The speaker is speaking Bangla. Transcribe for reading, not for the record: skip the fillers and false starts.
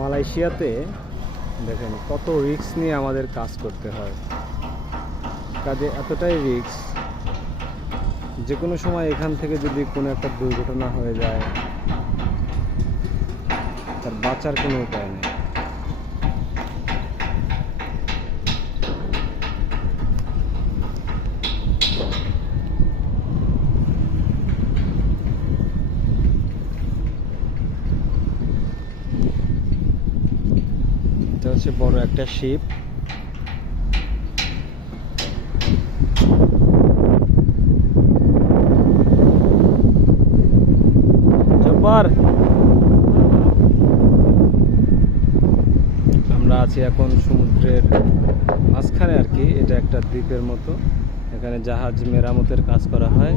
মালয়েশিয়াতে দেখেন কত রিস্ক নিয়ে আমাদের কাজ করতে হয়। কাজে এতটাই রিস্ক, যে কোনো সময় এখান থেকে যদি কোনো একটা দুর্ঘটনা হয়ে যায়, তার বাঁচার কোনো উপায় নেই। এটা হচ্ছে বড় একটা শিপ। আমরা আছি এখন সমুদ্রের মাঝখানে আর কি। এটা একটা দ্বীপের মতো, এখানে জাহাজ মেরামতের কাজ করা হয়।